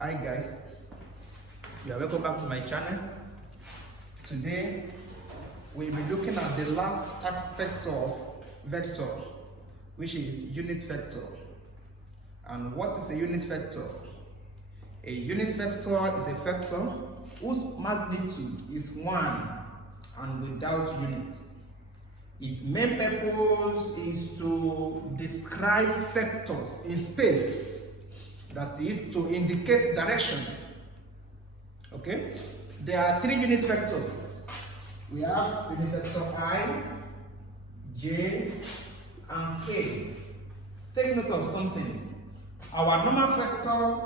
Hi guys, you are welcome back to my channel. Today we'll be looking at the last aspect of vector, which is unit vector. And what is a unit vector? A unit vector is a vector whose magnitude is 1 and without unit. Its main purpose is to describe vectors in space, that is to indicate direction. Okay, there are 3 unit vectors. We have unit vector I, J, and K. Take note of something. Our normal vector,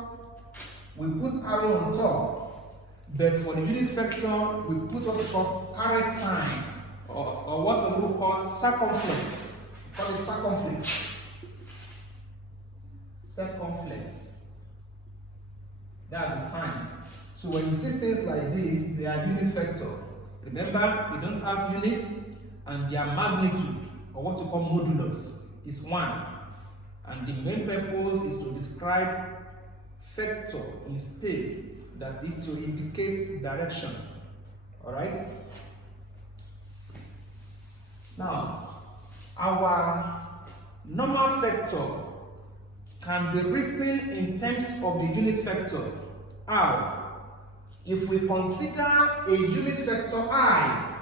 we put arrow on top, but for the unit vector, we put what we call caret sign, or what some people call circumflex. We call it circumflex. Circumflex. That's the sign. So when you see things like this, they are unit vector. Remember, we don't have units, and their magnitude, or what we call modulus, is 1. And the main purpose is to describe vector in space, that is to indicate direction. Alright? Now, our normal vector can be written in terms of the unit vector. How? If we consider a unit vector I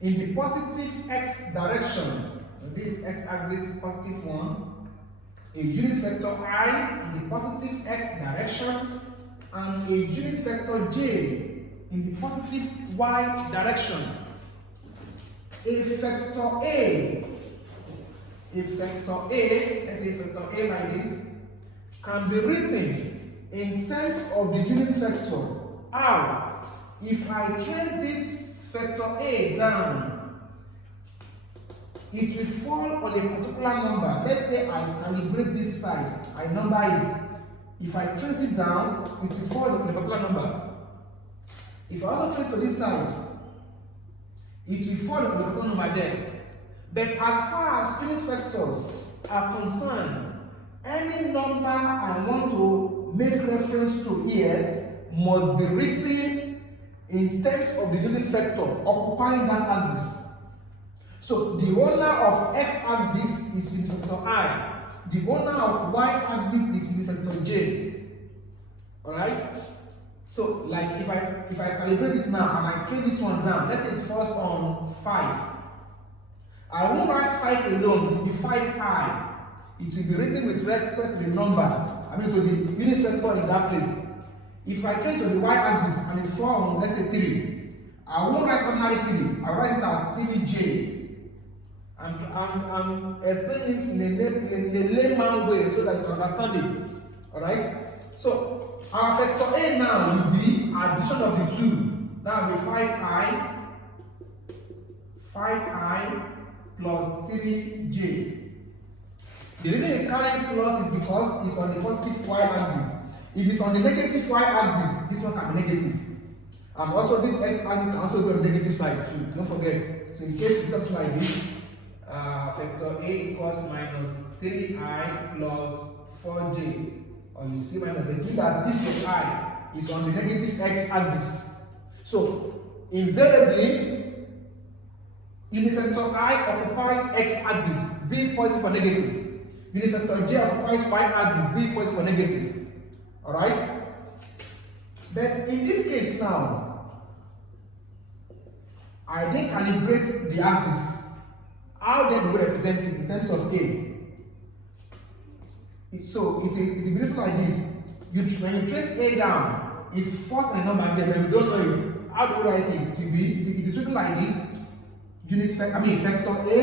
in the positive x direction, this x-axis positive 1, a unit vector I in the positive x direction, and a unit vector j in the positive y direction. A vector A, let's say vector A like this, can be written in terms of the unit vector. How? If I trace this vector A down, it will fall on a particular number. Let's say I calibrate this side, I number it. If I trace it down, it will fall on a particular number. If I also trace to this side, it will fall on a particular number there. But as far as unit vectors are concerned, any number I want to make reference to here must be written in terms of the unit vector occupying that axis. So the owner of x-axis is unit vector I. The owner of y-axis is unit vector j. Alright? So like if I calibrate it now and I trace this one down, let's say it falls on 5. I won't write 5 alone, it will be 5i. It will be written with respect to the number, to the unit vector in that place. If I trace to the y-axis and it falls on, let's say 3, I won't write ordinary 3, I'll write it as 3j. I'm explaining it in a layman way so that you can understand it. Alright? So, our vector A now will be addition of the 2. That will be 5i plus 3j. The reason it's carrying plus is because it's on the positive y-axis. If it's on the negative y-axis, this one can be negative. And also this x-axis can also go on the negative side too. Don't forget. So in case you something like this, vector A equals minus 3i plus 4j. Or you see minus 8. Mean that this vector I is on the negative x-axis. So invariably, unit vector I occupies x-axis, be it positive or negative. Unit vector j occupies y-axis, be it positive or negative. Alright? But in this case now, I then calibrate the axis. How then do we represent it in terms of A? So it will be written like this. When you trace A down, it's first a number there, but we don't know it. How do we write it? It is written like this. Vector A,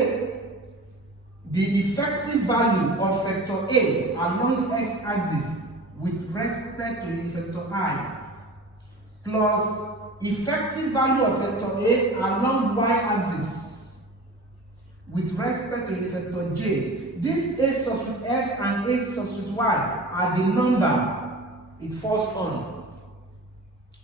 the effective value of vector A along x-axis with respect to unit vector I, plus effective value of vector A along y-axis with respect to unit vector J. This A subscript S and A subscript Y are the number it falls on.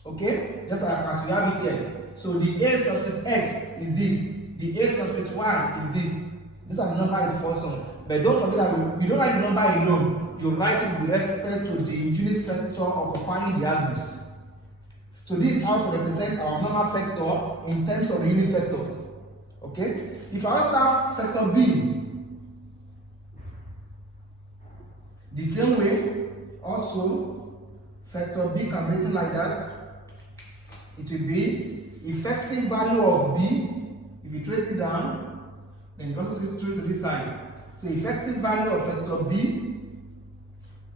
Okay? Just like as we have it here. So the A subscript X is this. The A subscript Y is this. These are the number it falls on. But don't forget that you don't write the number alone. you write it with respect to the unit vector occupying the axis. So this is how to represent our normal vector in terms of the unit vector. Okay? If I also have vector B, the same way, also, vector B can be written like that. It will be effective value of B. If you trace it down, then you also through to this side. So effective value of vector B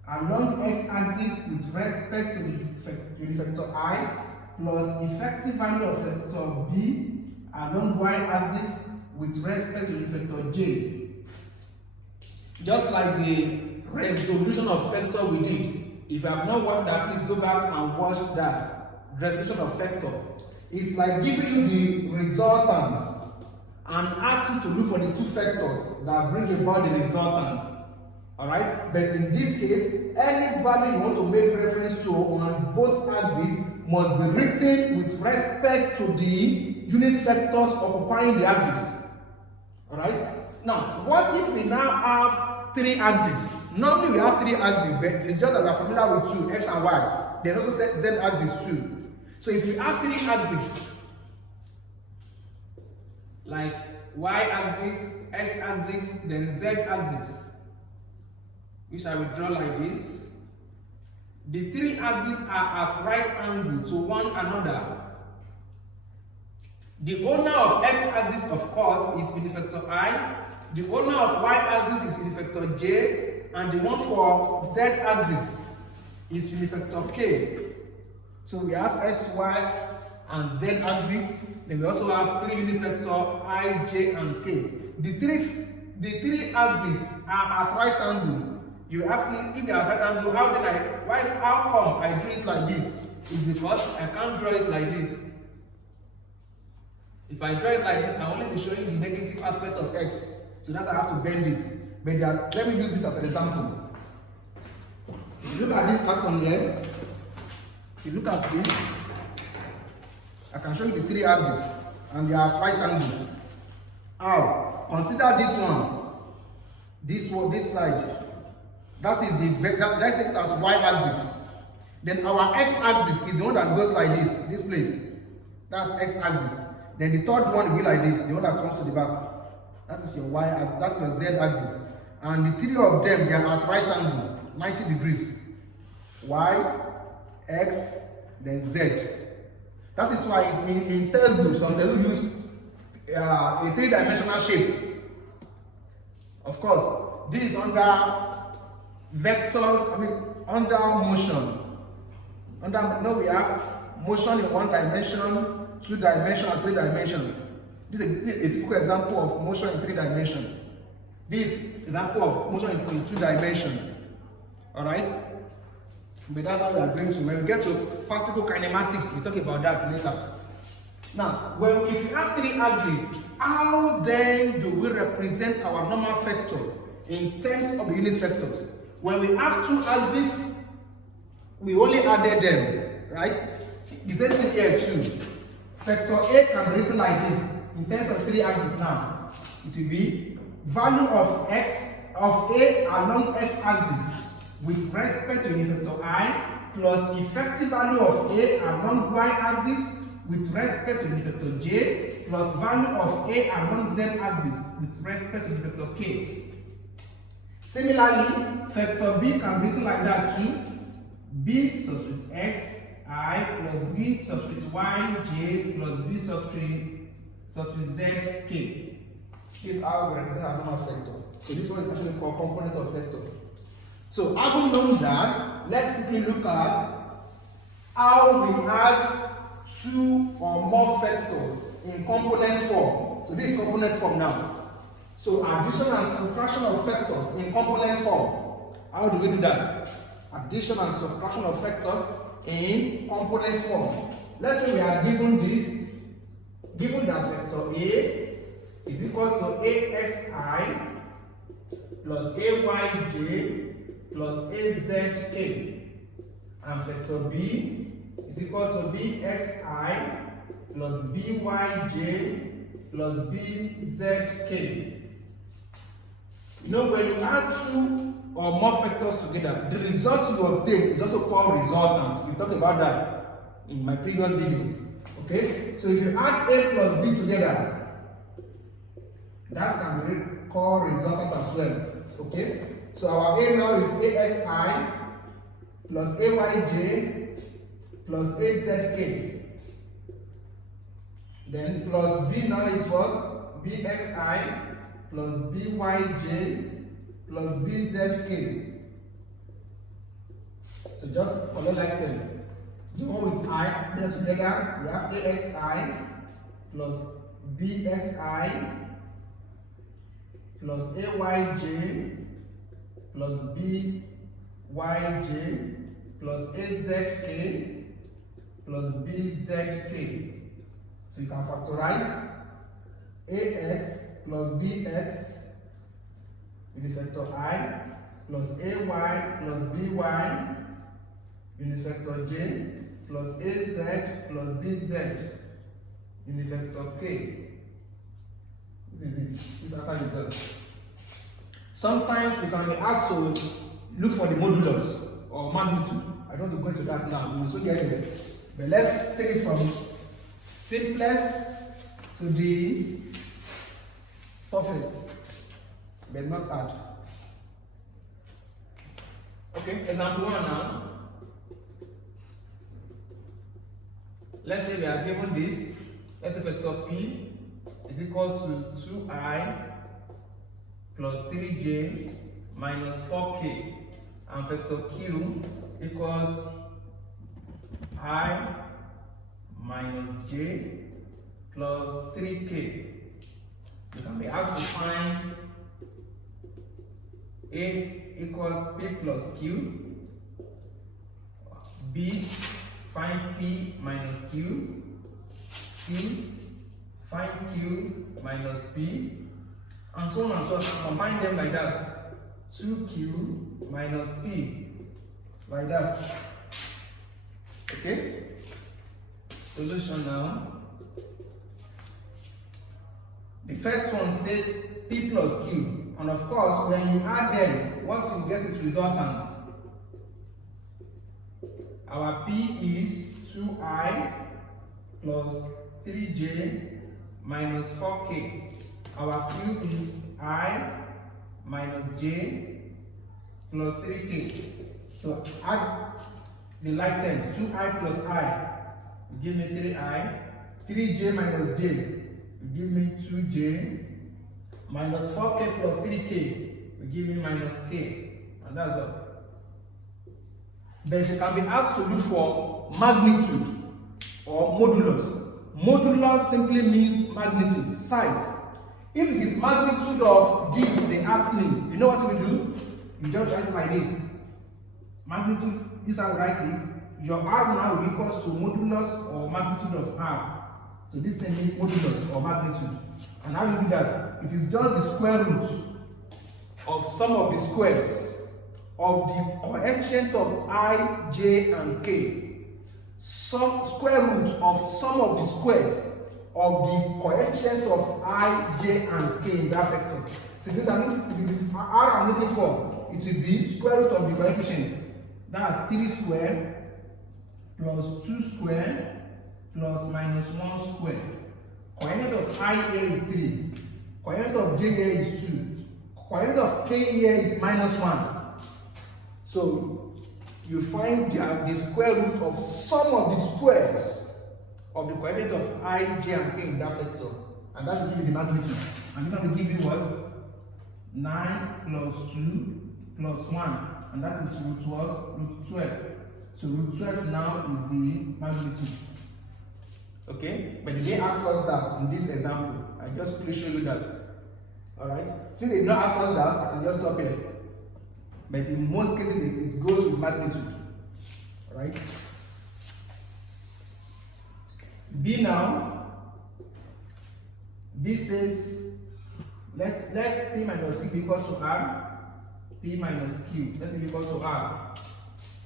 along x-axis with respect to the vector I plus effective value of vector B along y-axis with respect to the vector J. Just like the resolution of vector we did. If you have not watched that, please go back and watch that. Resolution of vector. It's like giving you the resultant and ask you to look for the two vectors that bring about the resultant. Alright? But in this case, any value you want to make reference to on both axes must be written with respect to the unit vectors occupying the axis. Alright? Now, what if we now have three axes? Normally we have three axes, but it's just that we are familiar with two, x and y. There's also z axis too. So if we have three axes, like y-axis, x-axis, then z-axis, which I will draw like this. The three axes are at right angle to one another. The owner of x-axis, of course, is with the vector I. The owner of y-axis is with the vector j. And the one for z-axis is with the vector k. So we have x, y, and z-axis. Then we also have three unit vector I, j, and k. The three axes are at right angle. You ask me if they are at right angle, how come I drew it like this? It's because I can't draw it like this. If I draw it like this, I only be showing the negative aspect of x. So that's why I have to bend it. But let me use this as an example. If you look at this pattern here, if you look at this, I can show you the three axes and they are at right angle. How? Consider this one, this side. That is let's take it as y-axis. Then our x-axis is the one that goes like this place. That's x-axis. Then the third one will be like this, the one that comes to the back. That is your y-axis, that's your z-axis. And the three of them, they are at right angle, 90 degrees. Y, x, then z. That is why it's in textbooks, some they use a three-dimensional shape. Of course, this is under vectors, under motion. We have motion in one dimension, two dimension, and three dimension. This is a typical example of motion in three dimension. This example of motion in two dimension. Alright? But that's how we are going to. When we get to particle kinematics, we talk about that later. Now, if you have three axes, how then do we represent our normal vector in terms of the unit vectors? When we have two axes, we only added them, right? The same thing here too. Vector A can be written like this in terms of three axes now. It will be value of A along x-axis with respect to unit vector I plus effective value of A along y-axis with respect to unit vector J plus value of A along z-axis with respect to unit vector K. Similarly, vector B can be written like that too. B subscript x I plus B subscript y j plus B subscript z k. This is how we represent our normal vector. So this one is actually called component of vector. So having known that, let's quickly look at how we add two or more vectors in component form. So this is component form now. So addition and subtraction of vectors in component form. How do we do that? Addition and subtraction of vectors in component form. Let's say we are given this, given that vector A is equal to AXI plus AYJ plus AZK, and vector B is equal to BXI plus BYJ plus BZK. You know, when you add two or more factors together, the result you obtain is also called resultant. We talked about that in my previous video. Okay, so if you add A plus B together, that can be called resultant as well. Okay, so our A now is AXI plus AYJ plus AZK. Then plus B now is what? BXI plus BYJ plus BZK. So just follow like 10. The one with I, put it together, we have AXI plus BXI plus AYJ plus BYJ plus AZK plus BZK. So you can factorize AX plus BX with the factor I plus AY plus BY with the factor J plus AZ plus BZ with the factor K. This is it. This is how it does. Sometimes we can be asked to look for the modulus or magnitude. I don't want to go into that now. We will soon get there. But let's take it from simplest to the toughest, but not hard. Okay, example 1 now. Let's say we are given this. Let's say vector P is equal to 2I plus 3J minus 4K, and vector Q equals I minus J plus 3K. You can be asked to find A equals P plus Q, B find P minus Q, C find Q minus P, and so on and so on. Combine them like that. 2Q minus P, like that. Okay? Solution now. The first one says P plus Q, and of course when you add them, what you get is resultant. Our P is 2I plus 3J minus 4K. Our Q is I minus J plus 3K. So add the like terms. 2I plus I will give me 3I. 3J minus J will give me 2J. Minus 4K plus 3K will give me minus K. And that's all. Then you can be asked to look for magnitude or modulus. Modulus simply means magnitude, size. If it is magnitude of this, they ask me, you know what we do? You just write it like this. Magnitude, this is how we write it. Your R now will be equal to modulus or magnitude of R. So this thing means modulus or magnitude. And how you do that? It is just the square root of some of the squares of the coefficient of I, J, and K. Some square root of some of the squares of the coefficient of I, J, and K in that vector. So this is R I'm looking for. It will be square root of the coefficient. That's 3 square plus 2 square plus minus 1 square. Coefficient of I here is 3. Coefficient of J here is 2. Coefficient of K here is minus 1. So you find the square root of some of the squares of the coefficient of I, J, and K in that vector. And that will give you the magnitude. And this one will give you what? 9 plus 2 plus 1. And that is root what? Root 12. So root 12 now is the magnitude. Okay? But they ask us that in this example. I just quickly show you that. Alright? Since they did not ask us that, I can just stop here. But in most cases, it goes with magnitude. Alright? B now. B says, let P minus Q be equal to R. P minus Q. Let's be equal to R.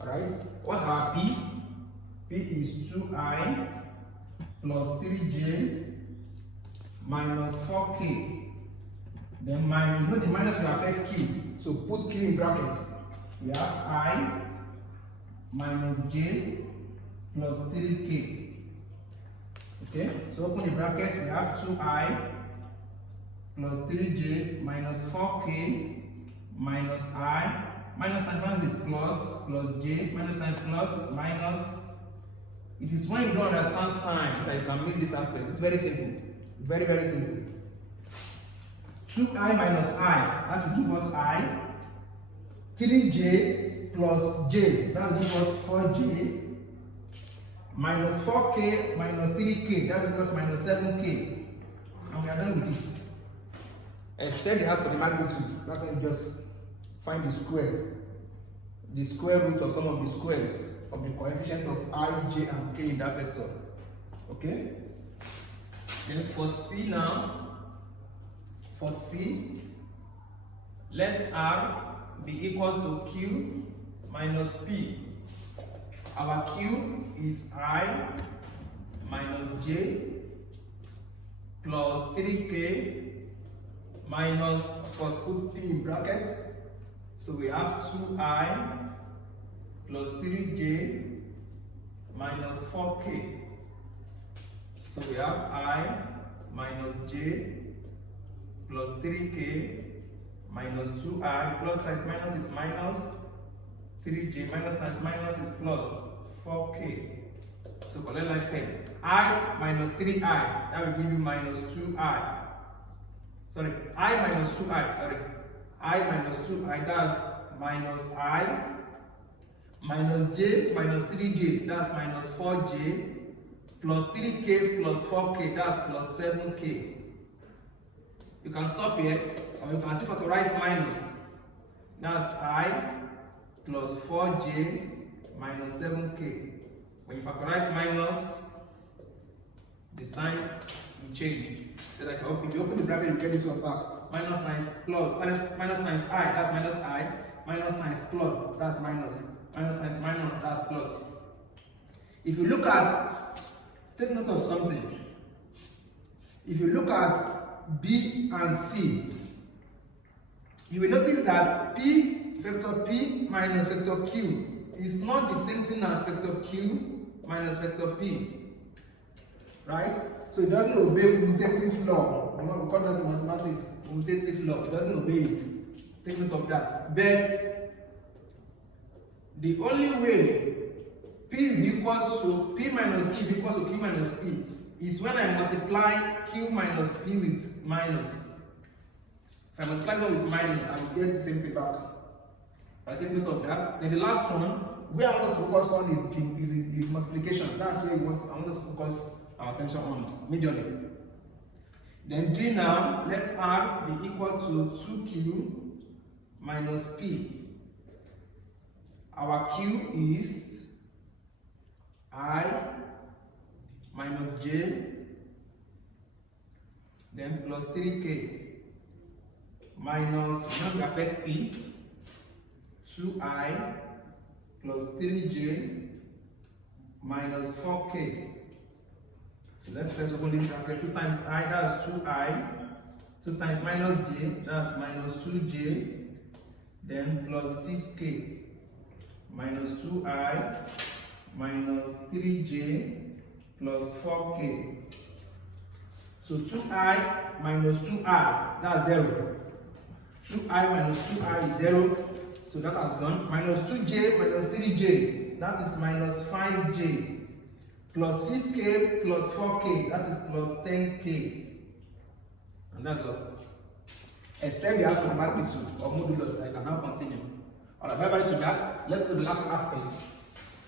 Alright? What's our P? P is 2I plus 3J minus 4K. Then minus, you know the minus will affect Q. So put q in brackets. We have I minus j plus 3k. Okay, so open the bracket. We have 2I plus 3j minus 4k minus I. Minus times minus is plus j, minus times plus minus. It is when you don't understand sign that you can miss this aspect. It's very simple. Very, very simple. 2I minus I, that will give us I. 3j plus j, that will give us 4j. Minus 4k minus 3k, that will give us minus 7k. And we are done with it. Except they ask for the magnitude. That's when you just find the square root of some of the squares of the coefficient of I, j, and k in that vector. Okay? Then for C now, for C, let R be equal to Q minus P. Our Q is I minus j plus 3k minus, first put P in brackets. So we have 2I plus 3j minus 4k. So we have I minus j plus 3k minus 2I, plus times minus is minus, 3j minus times minus is plus 4k. So collect large 10. I minus 3I, that will give you minus 2I. Sorry, I minus 2I, sorry. I minus 2I, that's minus I, minus j minus 3j, that's minus 4j, plus 3k plus 4k, that's plus 7k. You can stop here, or you can still factorize minus. That's I plus 4j minus 7k. When you factorize minus, the sign will change. So that if you open the bracket, you get this one back. Minus times plus, minus times I, that's minus I. Minus times plus, that's minus. Minus times minus, that's plus. If you look at, take note of something. If you look at B and C, you will notice that P, vector P minus vector Q is not the same thing as vector Q minus vector P. Right? So it doesn't obey commutative law. We call that in mathematics, commutative law. It doesn't obey it. Take note of that. But the only way P equals to P minus Q equals to Q minus P is when I multiply Q minus P with minus. If I multiply that with minus, I will get the same thing back. I take note of that. Then the last one, where I want to focus on is multiplication. That's where I want us to focus our attention on majorly. Then D now, let R be equal to 2Q minus P. Our Q is I minus J, then plus 3K minus, now we affect P, 2I plus 3J minus 4K. So let's first open this bracket. 2 times I, that's 2I. 2 times minus J, that's minus 2J. Then plus 6K minus 2I minus 3J plus 4K. So 2I minus 2I, that's 0. 2I minus 2I is 0. So that has gone. Minus 2J minus 3J, that is minus 5J. Plus 6K plus 4K, that is plus 10K. And that's all. Except the ask for the magnitude or modulus, I can now continue. Alright, bye-bye to that. Let's do the last aspect,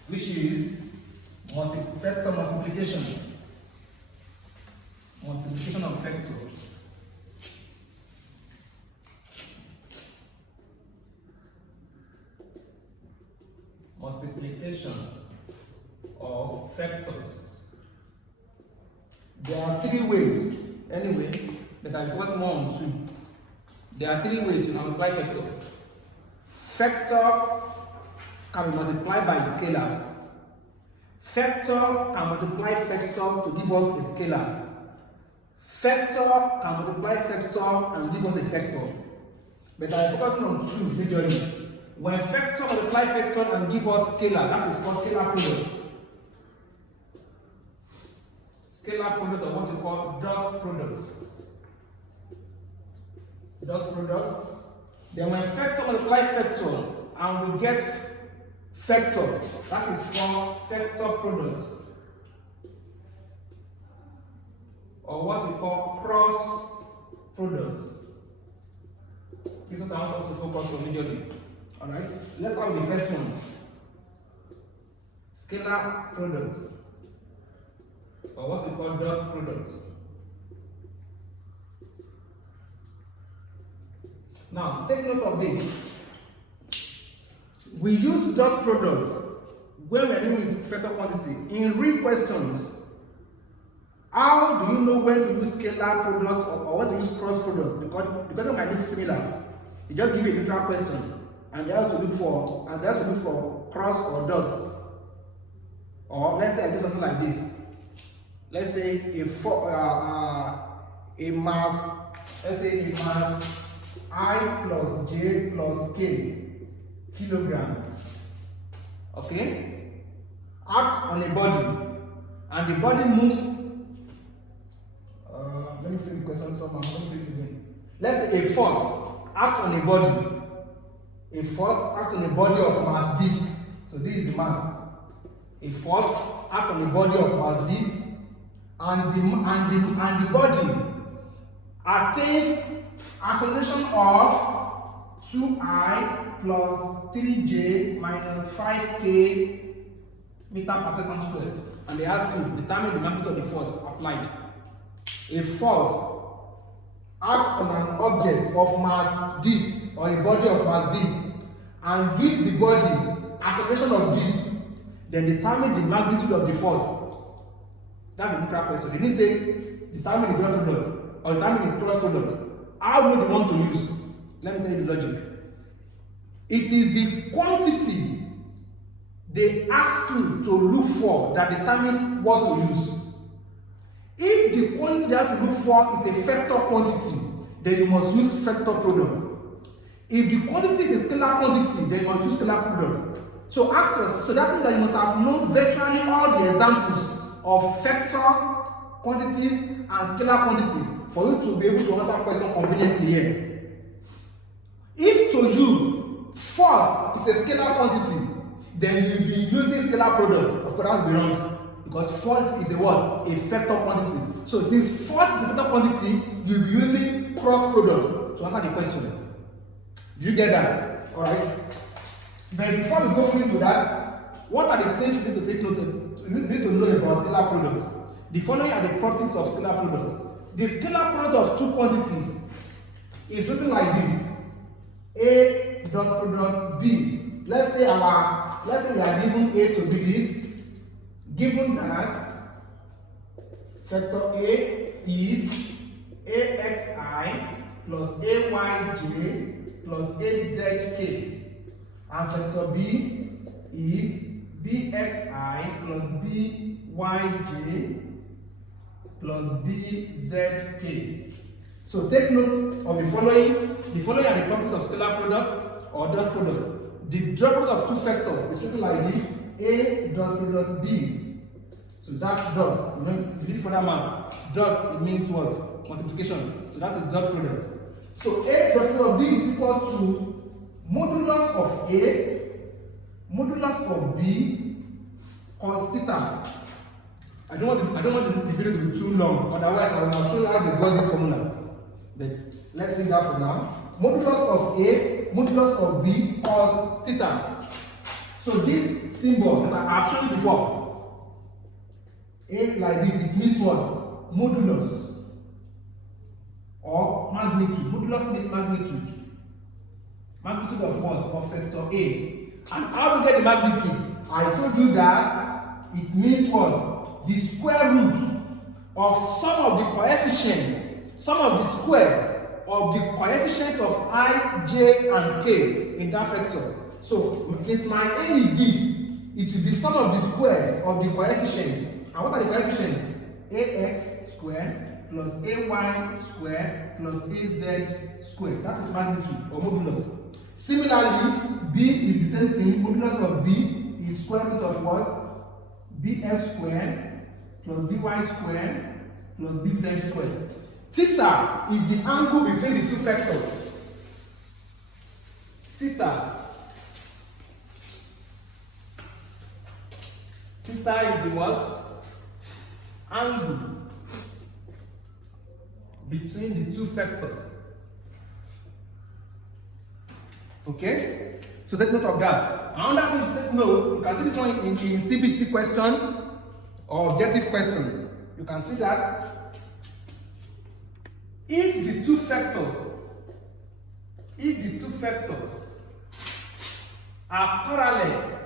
which is vector multiplication. Multiplication of vector. Multiplication of vectors. There are 3 ways, anyway, that I focus more on 2. There are 3 ways you can multiply vector. Vector can be multiplied by a scalar. Vector can multiply vector to give us a scalar. Vector can multiply vector and give us a vector. but I'm focusing on 2 majorly. When factor multiply factor and give us scalar, that is called scalar product. Scalar product, or what you call dot product. Dot product. Then when factor multiply factor and we get factor, that is called factor product, or what we call cross product. This is what I want us to focus on majorly. Alright, let's start with the first one. Scalar product, or what we call dot product. Now, take note of this. We use dot product when we are dealing with factor quantity. In real questions, how do you know when to use scalar product or when to use cross product? Because it might look similar. You just give a neutral question, and they have to look for cross or dots. Or let's say I do something like this. Let's say a mass I plus J plus K kilogram, okay, acts on a body, and the body moves. Let me flip the question somehow. Let me fix it again. Let's say a force acts on a body. A force acts on a body of mass this. So this is the mass. A force acts on a body of mass this, and the body attains acceleration of 2I plus 3J minus 5K meter per second squared. And they ask you, determine the magnitude of the force applied. A force acts on an object of mass this, or a body of mass this, and gives the body acceleration of this, then determine the magnitude of the force. That's a neutral question. They didn't say determine the dot product or determine the cross product. How do they want to use? Let me tell you the logic. It is the quantity they ask you to look for that determines what to use. If the quantity they have to look for is a factor quantity, then you must use factor product. If the quantity is a scalar quantity, then you must use scalar product. So ask us, so that means that you must have known virtually all the examples of factor quantities and scalar quantities for you to be able to answer question conveniently here. If to you force is a scalar quantity, then you'll be using scalar product. Of course, that will be wrong, because force is a what? A factor quantity. So since force is a factor quantity, you'll be using cross product to answer the question. Do you get that? Alright. But before we go into that, what are the things you need to take note of? You need to know about scalar product. The following are the properties of scalar product. The scalar product of two quantities is written like this: A dot product B. Let's say we are given A to be this. Given that factor A is AXI plus AYJ plus AZK, and factor B is BXI plus BYJ plus BZK. So take note of the following. The following are the properties of scalar product or dot product. The dot product of two factors is written like this: A dot product B. So that dot, you know, if you need further mass, dot, it means what? Multiplication. So that is dot product. So A dot product B is equal to modulus of A, modulus of B, cos theta. I don't want the video to be too long, otherwise I will show you how they got this formula. But let's leave that for now. Modulus of A, modulus of B, cos theta. So this symbol that I have shown you before, A like this, it means what? Modulus or magnitude. Modulus means magnitude. Magnitude of what? Of factor A. And how do we get the magnitude? I told you that it means what? The square root of some of the coefficients, some of the squares of the coefficient of I, J, and K in that factor. So since my A is this, it will be sum of the squares of the coefficients. And what are the coefficients? Ax squared plus AY square plus AZ square. That is magnitude or modulus. Similarly, B is the same thing. Modulus of B is square root of what? BS square plus BY square plus BZ square. Theta is the angle between the two vectors. Theta is the what? Angle between the two vectors. Okay? So take note of that. Another thing to take note, you can see this one in CBT question or objective question. You can see that if the two vectors are parallel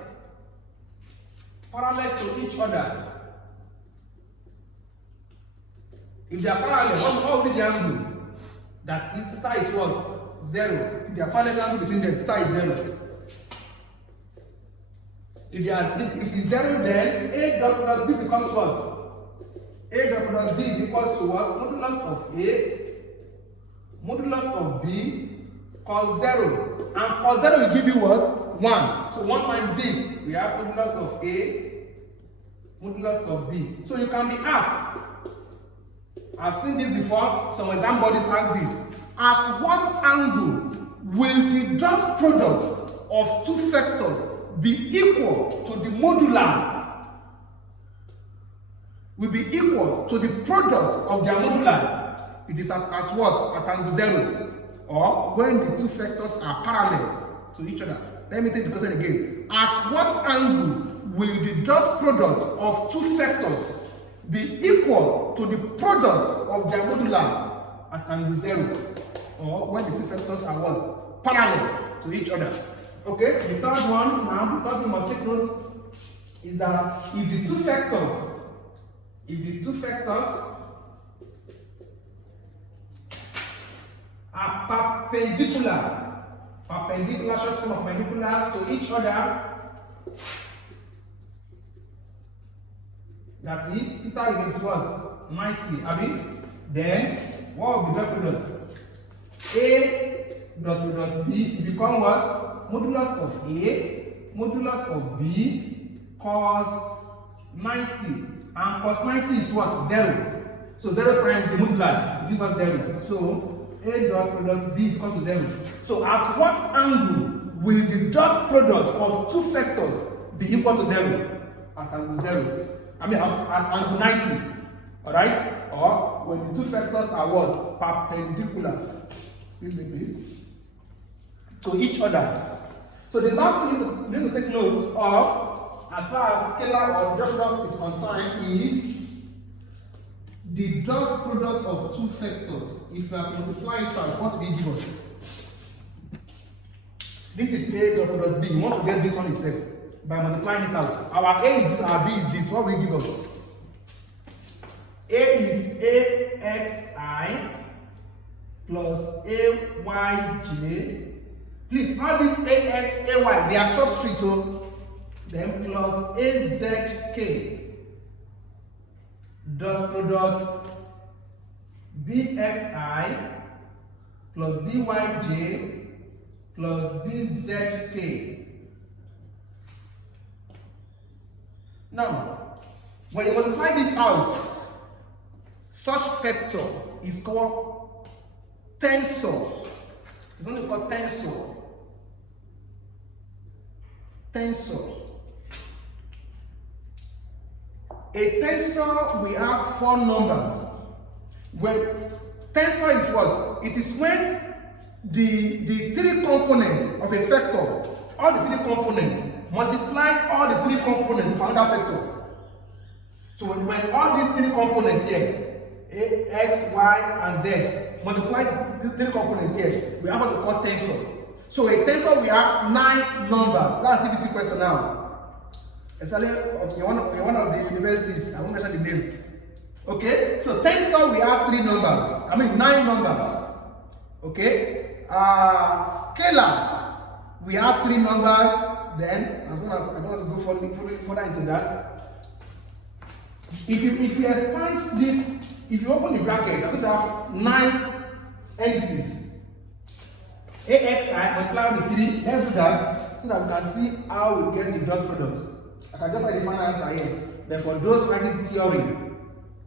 to each other, if they are parallel, what will be the angle? That is, theta is what? 0. If they are parallel, angle between them, theta is 0. If it's 0, then A dot B becomes what? A dot B equals to what? Modulus of A, modulus of B, cos 0. And cos 0 will give you what? 1. So 1 times this, we have modulus of A, modulus of B. So you can be asked, I've seen this before, some exam bodies ask this, at what angle will the dot product of two vectors be equal to the modular? Will be equal to the product of their modular. It is at what? At angle 0. Or when the two vectors are parallel to each other. Let me take the question again. At what angle will the dot product of two vectors be equal to the product of their modular at angle 0? Or when the two vectors are what? Parallel to each other. Okay, the third one, now the third you must take note is that if the two vectors are perpendicular, short form of perpendicular to each other, that is, theta is what? 90, Abi? Then, what will be dot product? A dot B become what? Modulus of A, modulus of B, cos 90. And cos 90 is what? 0. So 0 times the modular to give us 0. So A dot product B is equal to 0. So at what angle will the dot product of two vectors be equal to 0? At angle 0. I mean at angle 90. Alright? Or when the two vectors are what? Perpendicular. Excuse me please. To each other. So the last thing you need to take note of, as far as scalar or dot product is concerned, is the dot product of two vectors. If you have to multiply it out, what will it give us? This is A dot product B. You want to get this one itself by multiplying it out. Our A is this, our B is this. What will it give us? A is AXI plus AYJ. Please, all these AX, AY, they are substitute. Then plus AZK. Dot product BXI plus BYJ plus BZK. Now, when you multiply this out, such vector is called tensor. It's only called tensor. Tensor. A tensor, we have 4 numbers. When tensor is what? It is when the 3 components of a vector, all the 3 components, multiply all the 3 components for another vector. So when all these 3 components here, A, X, Y, and Z, multiply the 3 components here, we have what we call tensor. So a tensor, we have 9 numbers. That's a CBT question now. Especially in one of the universities, I won't mention the name. Okay, so tensor we have 3 numbers. I mean 9 numbers. Okay, scalar we have 3 numbers. Then, as well as I don't want to go further into that. If you expand this if you open the bracket, you're going to have 9 entities. AXI multiply the 3. Let's do that so that we can see how we get the dot product. I can just write the final answer here. But for those writing theory,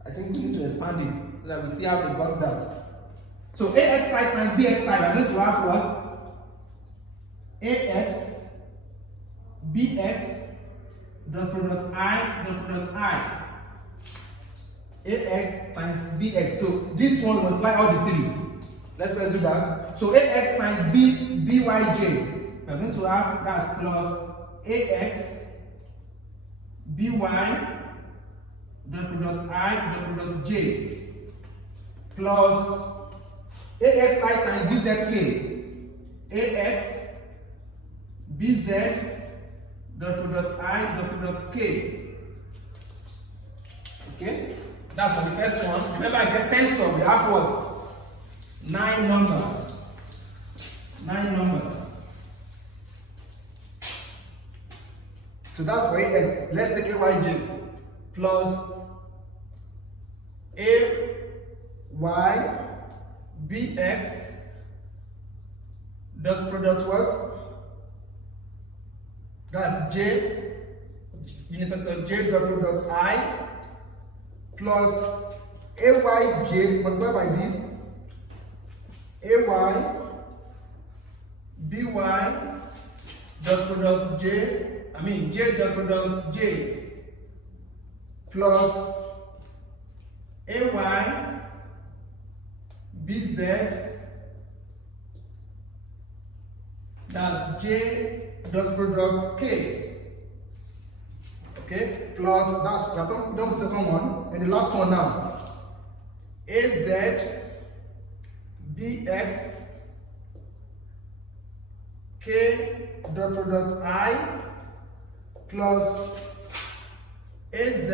I think we need to expand it so that we see how we got that. So AXI times BXI, we're going to have what? AX BX dot product I dot product I. AX times BX. So this one will multiply all the 3. Let's first do that. So AX times BYJ. We're going to have that's plus AX BY dot product I dot product J plus AXI times BZK. AX BZ dot product I dot product K. Okay, that's for the first one. Remember, I said tensor. We have what? 9 numbers. 9 numbers. So that's for AX. Let's take AYJ plus AY BX dot product what? That's J, unit vector J dot product I plus AYJ multiplied by this AY BY dot product J dot product J plus AY BZ that's J dot product K. Okay, plus that's done the second one, and the last one now. AZ BX K dot product I plus AZ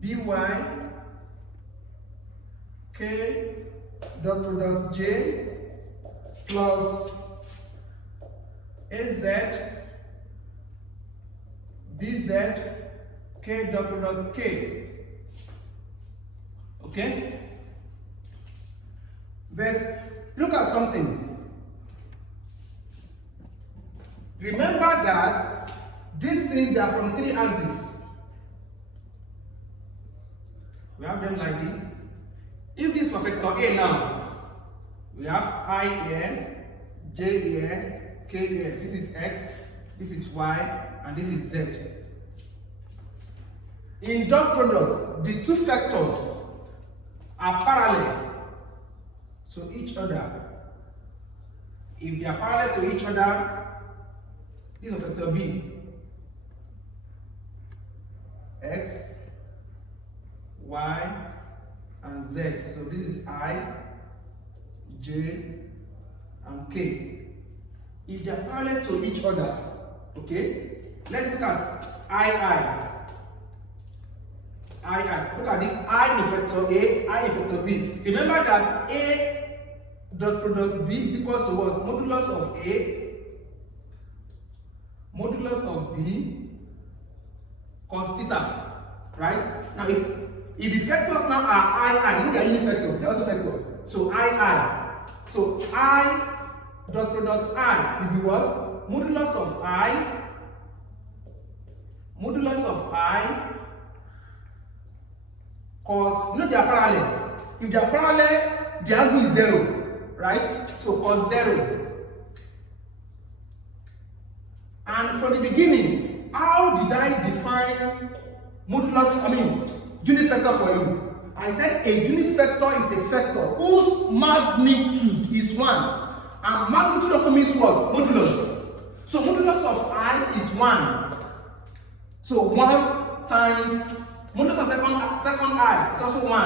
BY K dot product J plus AZ BZ K dot product K. Okay? But look at something. Remember that these things are from 3 axes. We have them like this. If this is for vector A now, we have I here, J here, K here. This is X, this is Y, and this is Z. In dot product, the 2 vectors are parallel to each other. If they are parallel to each other, this is vector B. X, Y, and Z. So this is I, J, and K. If they are parallel to each other, okay, let's look at II. Look at this I in vector A, I in vector B. Remember that A dot product B is equal to what? Modulus of A, modulus of B, cos theta. Right? Now, if the vectors now are I, look at unit vectors, they're also vector. So I. So I dot product I will be what? Modulus of I cos, they are parallel. If they are parallel, the angle is 0, right? So cos 0. And from the beginning, how did I define unit vector for you? I said a unit vector is a vector whose magnitude is 1. And magnitude also means what? Modulus. So modulus of I is 1. So 1 times modulus of second I is also 1.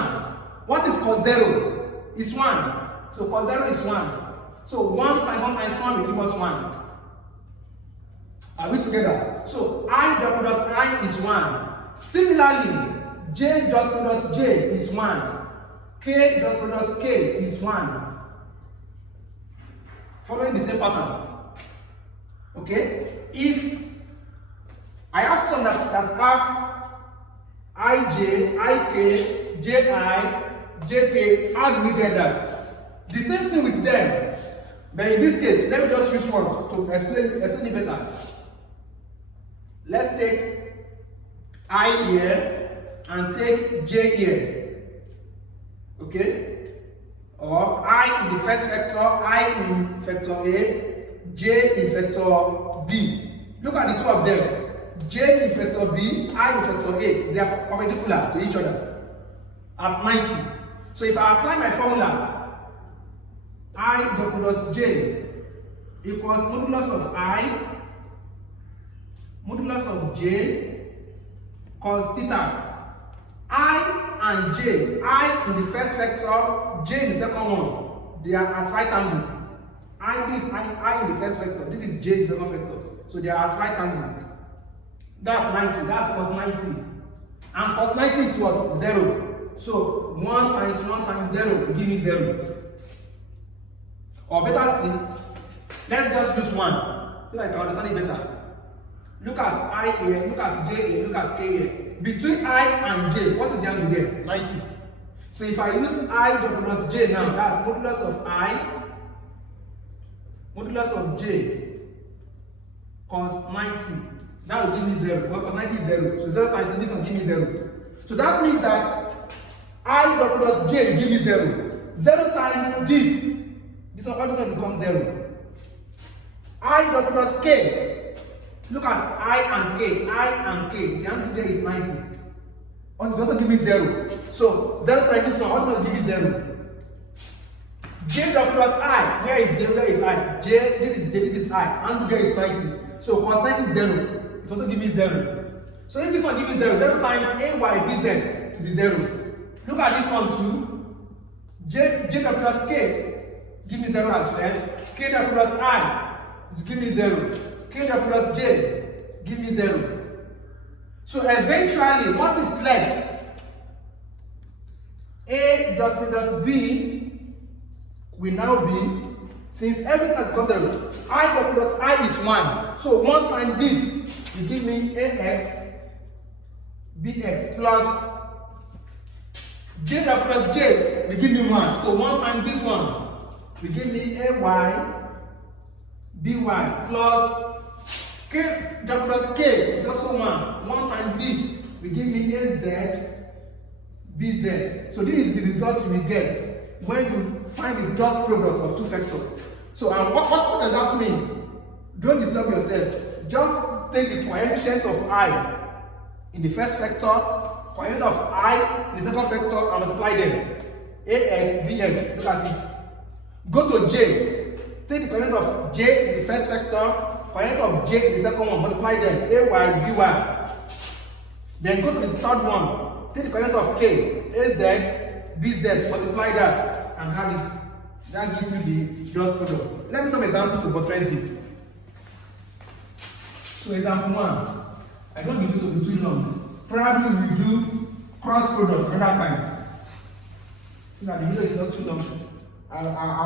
What is cos 0? Is 1. So cos 0 is 1. So 1 times 1 times 1 will give us 1. Are we together? So I dot product I is 1. Similarly, J dot product J is 1. K dot product K is 1. Following the same pattern. Okay? If I have some that have ij, ik, ji, jk. How do we get that? The same thing with them. But in this case, let me just use one to explain it better. Let's take I here and take j here. Okay? Or I in the first vector, I in vector A, j in vector B. Look at the two of them. J in vector B, I in vector A. They are perpendicular to each other at 90. So if I apply my formula, I dot j equals modulus of I, modulus of j cos theta. I and j, I in the first vector, j in the second one, they are at right angle. I in the first vector, this is j in the second vector. So they are at right angle. That's 90, that's cos 90. And cos 90 is what? 0. So 1 times 0 will give me 0. Or better still, let's just use 1 so that I can understand it better. Look at I here, look at j here, look at k here. Between I and j, what is the angle there? 90. So if I use I dot j now, that's modulus of I, modulus of j cos 90. That will give me 0. Well, cos 90 is 0. So 0 times this will give me 0. So that means that I dot j will give me 0. 0 times this one, all this one becomes 0. I dot k. Look at I and k. The angle there is 90. And it also give me 0. So 0 times this one, all this one will give me 0. J dot I. Where is j? Where is I? J, this is I. Angle there is 90. So cos 90 is 0. It also give me 0. So if this one give me 0, 0 times AYBZ to be 0. Look at this one too. J dot k. Give me 0 as well. K dot I is give me 0. K dot j give me 0. So eventually, what is left? A dot b will now be, since everything has got 0, I dot I is 1. So 1 times this will give me ax bx plus j dot j will give me 1. So 1 times this one will give me ay by plus k dot k is also 1. 1 times this will give me az bz. So this is the result you will get when you find the dot product of two vectors. So what does that mean? Don't disturb yourself. Just take the coefficient of I in the first vector, coefficient of I in the second vector, and multiply them. Ax, bx, look at it. Go to j. Take the coefficient of j in the first vector, coefficient of j in the second one, multiply them. Ay, by. Then go to the third one. Take the coefficient of k, az, bz, multiply that, and have it. That gives you the dot product. Let me some example to buttress this. So example 1. I don't need it to be too long. Probably we will do cross product another time. So that the video is not too long. I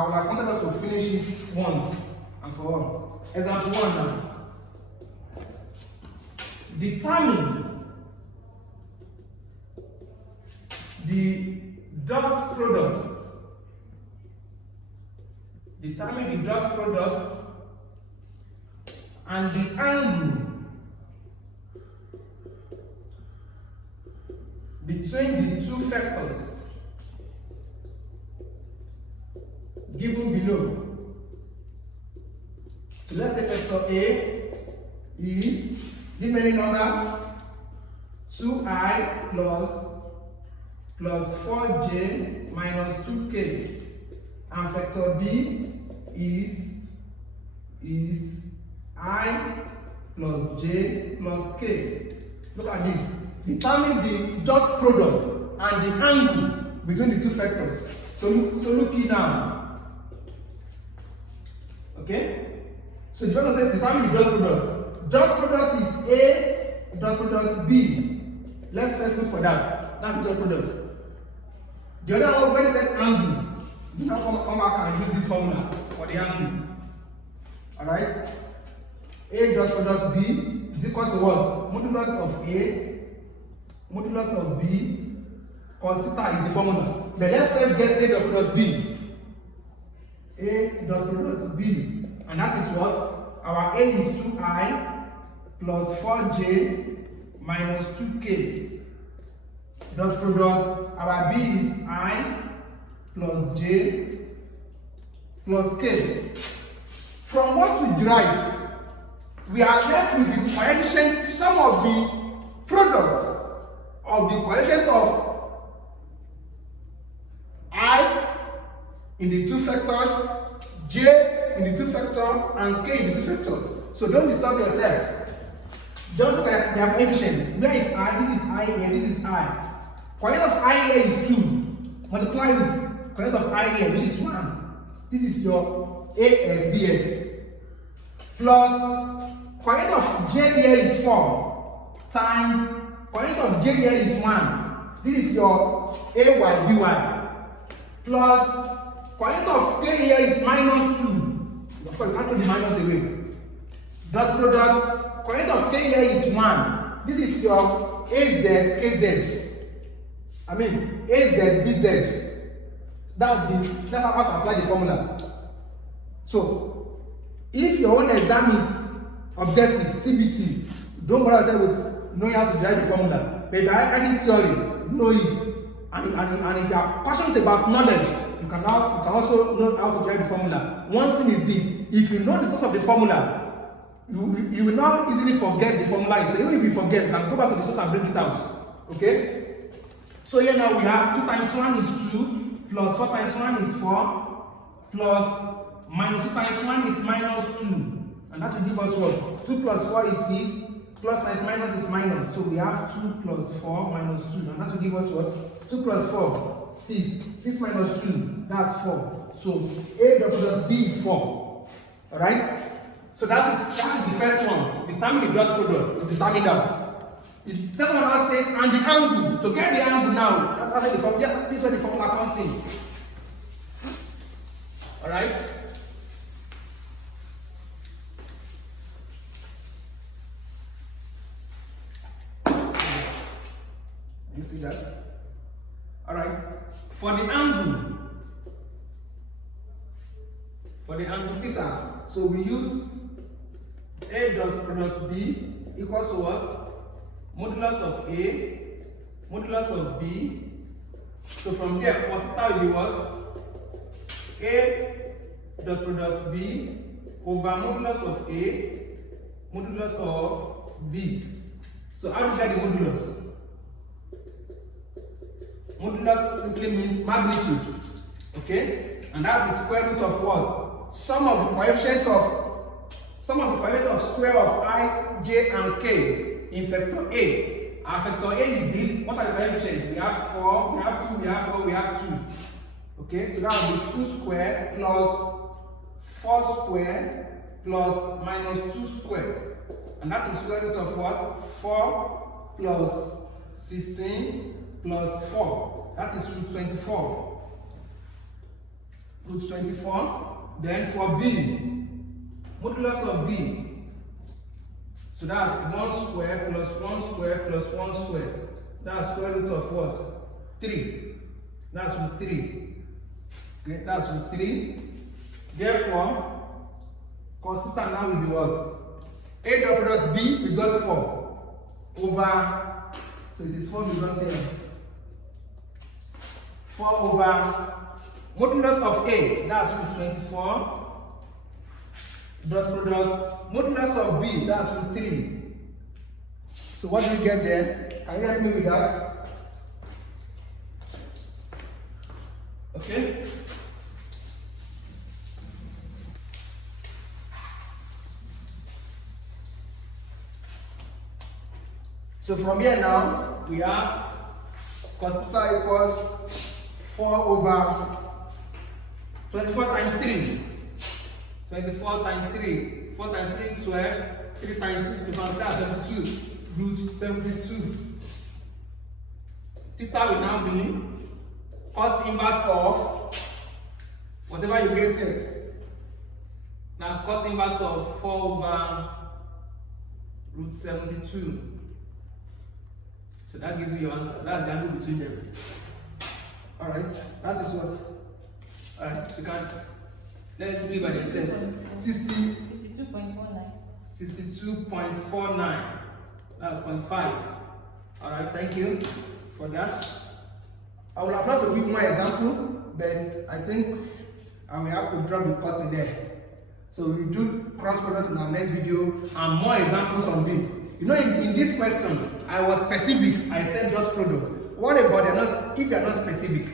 would have wanted us to finish it once and for all. Example 1 now. Determine the dot product. Determine the dot product and the angle between the two vectors given below. So let's say vector A is, give me any number, 2i plus 4j minus 2k, and vector B is I plus j plus k. Look at this. Determine the dot product and the angle between the two vectors. So look here now. Okay? So the first says determine the dot product. Dot product is A, dot product B. Let's first look for that. That's the dot product. The other one, when it said angle, you now come back and use this formula for the angle. Alright? A dot product B is equal to what? Modulus of A modulus of B, cos theta is the formula. But let's first get A dot product B. A dot product B, and that is what? Our A is 2I plus 4J minus 2K. Dot product, our B is I plus J plus K. From what we derive, we are left with the coefficient, sum of the products of the coefficient of I in the two factors, J in the two factor, and K in the two factor. So don't disturb yourself. Just look at their coefficient. Where is I? This is I here, this is I. Coefficient of I here is 2. Multiply with coefficient of I here, which is 1. This is your AS dx. Plus coefficient of J here is 4. Times coefficient of J here is 1. This is your AY dy. Plus coefficient of K here is minus 2. Of course, you can't take the minus away. Dot product, coefficient of K here is 1. This is your AZ KZ. I mean AZ BZ. That's how to apply the formula. So if your own exam is objective, CBT, don't bother yourself with knowing how to derive the formula. But if you are writing theory, know it. And if you are passionate about knowledge, you can also know how to derive the formula. One thing is this: if you know the source of the formula, you will not easily forget the formula. So even if you forget, you can go back to the source and bring it out. Okay? So here now we have 2 times 1 is 2, plus 4 times 1 is 4, plus minus 2 times 1 is minus 2. And that will give us what? 2 plus 4 is 6, plus times minus is minus. So we have 2 plus 4 minus 2. And that will give us what? 2 plus 4, 6. 6 minus 2, that's 4. So A dot product B is 4. Alright? So that is the first one. Determine the dot product. We determine that. The second one now says, and the angle. To get the angle now, that's the formula. This is where the formula comes in. Alright? You see that? Alright. For the angle theta, so we use A dot product B equals to what? Modulus of A, modulus of B. So from there, cos theta will be what? A dot product B over modulus of A, modulus of B. So how do you get the modulus? Modulus simply means magnitude. Okay? And that's the square root of what? Sum of the coefficient of square of I, J, and K in factor A. Our factor A is this. What are the coefficients? We have 4, we have 2, we have 4, we have 2. Okay, so that will be 2 square plus 4 square plus minus 2 square. And that is square root of what? 4 plus 16 plus 4. That is root 24. Root 24. Then for B, modulus of B. So that's 1 square plus 1 square plus 1 square. That's square root of what? 3. That's root 3. Okay, that's root 3. Therefore, cos theta now will be what? A dot product B, we got 4 over, so it is 4 we got here. 4 over modulus of A, that's root 24. Dot product, modulus of B, that's root 3. So what do you get there? Can you help me with that? Okay? So from here now, we have cos theta equals 4 over 24 times 3. 24 times 3. 4 times 3, 12. 3 times 6 plus 72. Root 72. Theta will now be cos inverse of whatever you get here. Now it's cos inverse of 4 over root 72. So that gives you your answer. That's the angle between them. Alright, that is what? Alright, you can let me do it by yourself. 62.49. 62.49. That's 0.5. Alright, thank you for that. I would have loved to give more example, but I think I will have to drop the curtain there. So we do cross products in our next video and more examples on this. You know, in this question, I was specific. I said dot product. What about if you are not specific?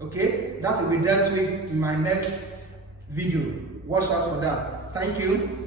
Okay, that will be dealt with in my next video. Watch out for that. Thank you.